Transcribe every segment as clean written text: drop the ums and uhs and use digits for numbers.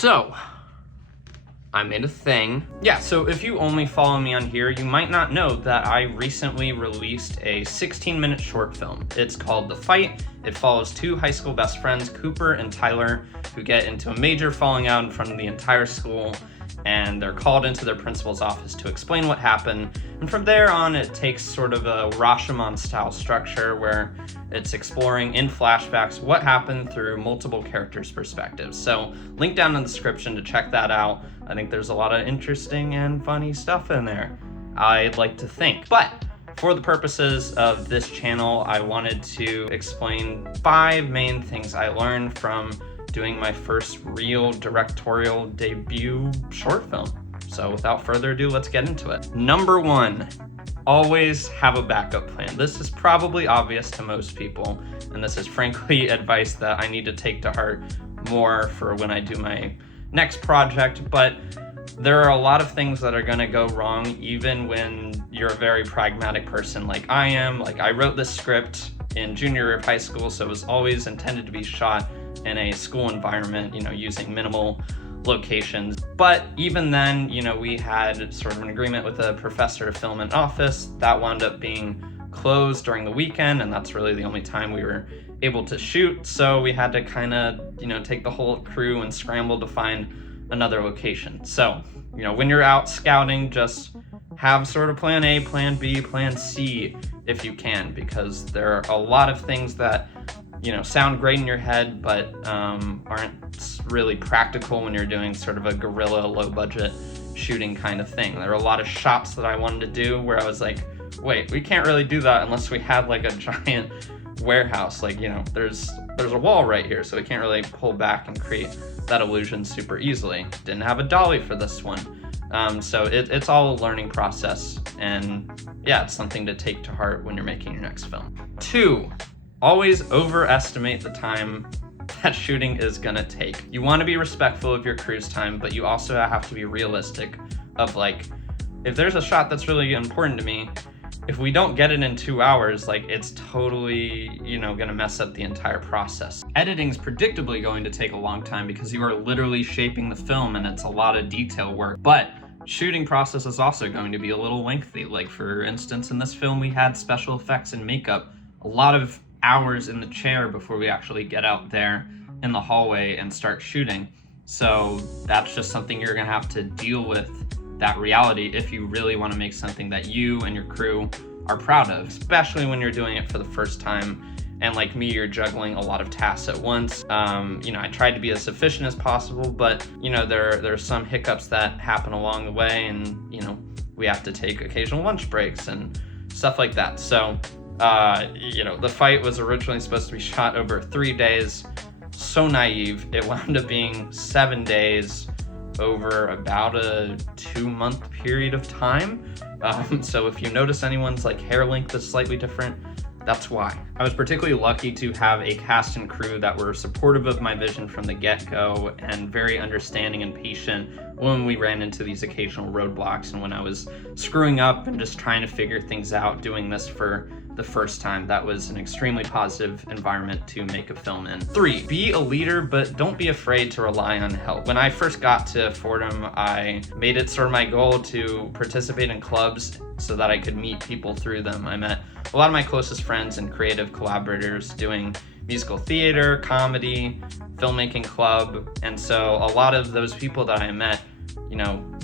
So, I made a thing. Yeah, so if you only follow me on here, you might not know that I recently released a 16-minute short film. It's called The Fight. It follows two high school best friends, Cooper and Tyler, who get into a major falling out in front of the entire school, and they're called into their principal's office to explain what happened. And from there on, it takes sort of a Rashomon-style structure where it's exploring in flashbacks what happened through multiple characters' perspectives. So link down in the description to check that out. I think there's a lot of interesting and funny stuff in there, I'd like to think. But for the purposes of this channel, I wanted to explain 5 main things I learned from doing my first real directorial debut short film. So without further ado, let's get into it. Number 1, always have a backup plan. This is probably obvious to most people, and this is frankly advice that I need to take to heart more for when I do my next project, but there are a lot of things that are gonna go wrong even when you're a very pragmatic person like I am. Like, I wrote this script in junior year of high school, so it was always intended to be shot in a school environment, using minimal locations. But even then, we had sort of an agreement with a professor to film in an office that wound up being closed during the weekend, and that's really the only time we were able to shoot. So we had to kind of, take the whole crew and scramble to find another location. So, when you're out scouting, just have sort of plan A, plan B, plan C if you can, because there are a lot of things that sound great in your head, but aren't really practical when you're doing sort of a guerrilla, low budget shooting kind of thing. There are a lot of shots that I wanted to do where I was like, wait, we can't really do that unless we had like a giant warehouse. Like, there's a wall right here, so we can't really pull back and create that illusion super easily. Didn't have a dolly for this one. So it's all a learning process, and yeah, it's something to take to heart when you're making your next film. 2, always overestimate the time that shooting is gonna take. You wanna be respectful of your crew's time, but you also have to be realistic of, like, if there's a shot that's really important to me, if we don't get it in 2 hours, like, it's totally, gonna mess up the entire process. Editing's predictably going to take a long time because you are literally shaping the film and it's a lot of detail work, but shooting process is also going to be a little lengthy. Like, for instance, in this film, we had special effects and makeup, a lot of hours in the chair before we actually get out there in the hallway and start shooting. So that's just something you're gonna have to deal with, that reality, if you really want to make something that you and your crew are proud of, especially when you're doing it for the first time. And like me, you're juggling a lot of tasks at once. I tried to be as efficient as possible, but there are some hiccups that happen along the way, and we have to take occasional lunch breaks and stuff like that. So The Fight was originally supposed to be shot over 3 days. So naive. It wound up being 7 days over about a 2-month period of time. So if you notice anyone's hair length is slightly different, that's why. I was particularly lucky to have a cast and crew that were supportive of my vision from the get-go and very understanding and patient when we ran into these occasional roadblocks and when I was screwing up and just trying to figure things out doing this for the first time. That was an extremely positive environment to make a film in. 3, be a leader, but don't be afraid to rely on help. When I first got to Fordham, I made it sort of my goal to participate in clubs so that I could meet people through them. I met a lot of my closest friends and creative collaborators doing musical theater, comedy, filmmaking club, and so a lot of those people that I met,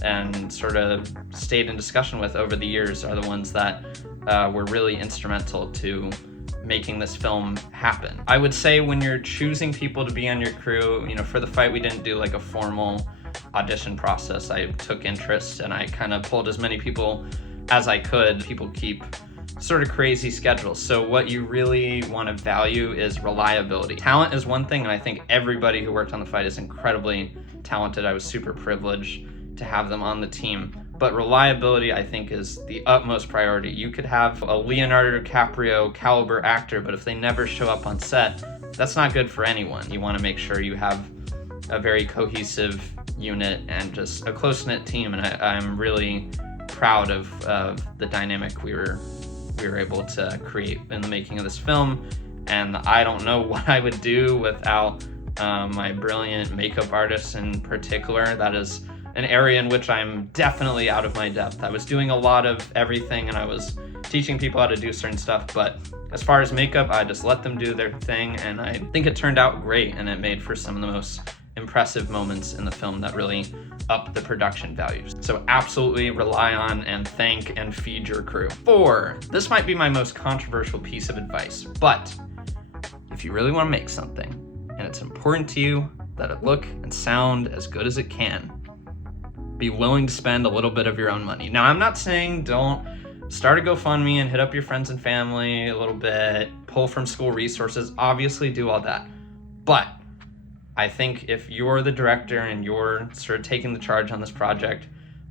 and sort of stayed in discussion with over the years are the ones that were really instrumental to making this film happen. I would say when you're choosing people to be on your crew, for The Fight, we didn't do like a formal audition process. I took interest and I kind of pulled as many people as I could. People keep sort of crazy schedules. So what you really want to value is reliability. Talent is one thing, and I think everybody who worked on The Fight is incredibly talented. I was super privileged to have them on the team. But reliability, I think, is the utmost priority. You could have a Leonardo DiCaprio caliber actor, but if they never show up on set, that's not good for anyone. You want to make sure you have a very cohesive unit and just a close-knit team, and I'm really proud of the dynamic we were able to create in the making of this film. And I don't know what I would do without my brilliant makeup artists in particular. That is an area in which I'm definitely out of my depth. I was doing a lot of everything and I was teaching people how to do certain stuff, but as far as makeup, I just let them do their thing, and I think it turned out great, and it made for some of the most impressive moments in the film that really up the production values. So absolutely rely on and thank and feed your crew. 4, this might be my most controversial piece of advice, but if you really want to make something and it's important to you that it look and sound as good as it can, be willing to spend a little bit of your own money. Now, I'm not saying don't start a GoFundMe and hit up your friends and family a little bit, pull from school resources, obviously do all that. But I think if you're the director and you're sort of taking the charge on this project,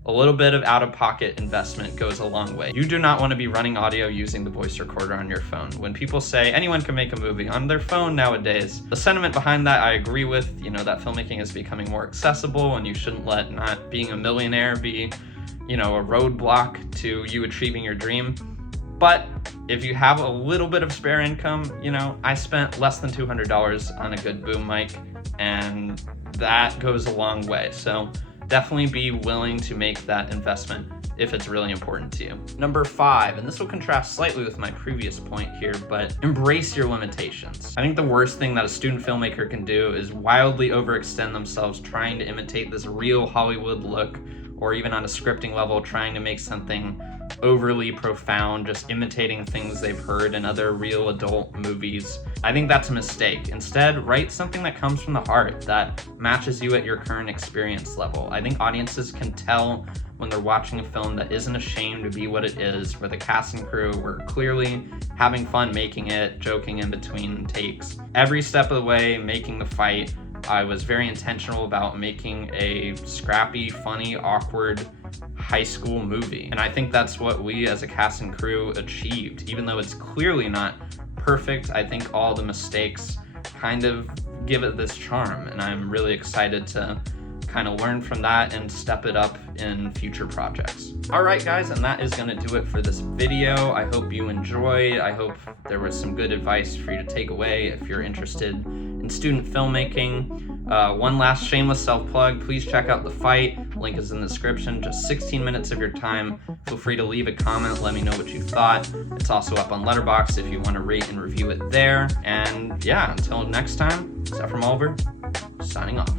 a little bit of out-of-pocket investment goes a long way. You do not want to be running audio using the voice recorder on your phone. When people say anyone can make a movie on their phone nowadays, the sentiment behind that I agree with, that filmmaking is becoming more accessible and you shouldn't let not being a millionaire be a roadblock to you achieving your dream. But if you have a little bit of spare income, I spent less than $200 on a good boom mic, and that goes a long way. So definitely be willing to make that investment if it's really important to you. Number 5, and this will contrast slightly with my previous point here, but embrace your limitations. I think the worst thing that a student filmmaker can do is wildly overextend themselves trying to imitate this real Hollywood look, or even on a scripting level, trying to make something overly profound, just imitating things they've heard in other real adult movies. I think that's a mistake. Instead, write something that comes from the heart, that matches you at your current experience level. I think audiences can tell when they're watching a film that isn't ashamed to be what it is, where the cast and crew were clearly having fun making it, joking in between takes. Every step of the way, making the fight, I was very intentional about making a scrappy, funny, awkward high school movie. And I think that's what we as a cast and crew achieved. Even though it's clearly not perfect, I think all the mistakes kind of give it this charm. And I'm really excited to kind of learn from that and step it up in future projects. All right, guys, and that is going to do it for this video. I hope you enjoyed. I hope there was some good advice for you to take away if you're interested in student filmmaking. One last shameless self-plug, please check out The Fight. Link is in the description. Just 16 minutes of your time. Feel free to leave a comment. Let me know what you thought. It's also up on Letterboxd if you want to rate and review it there. And yeah, until next time, it's Ephram Oliver, signing off.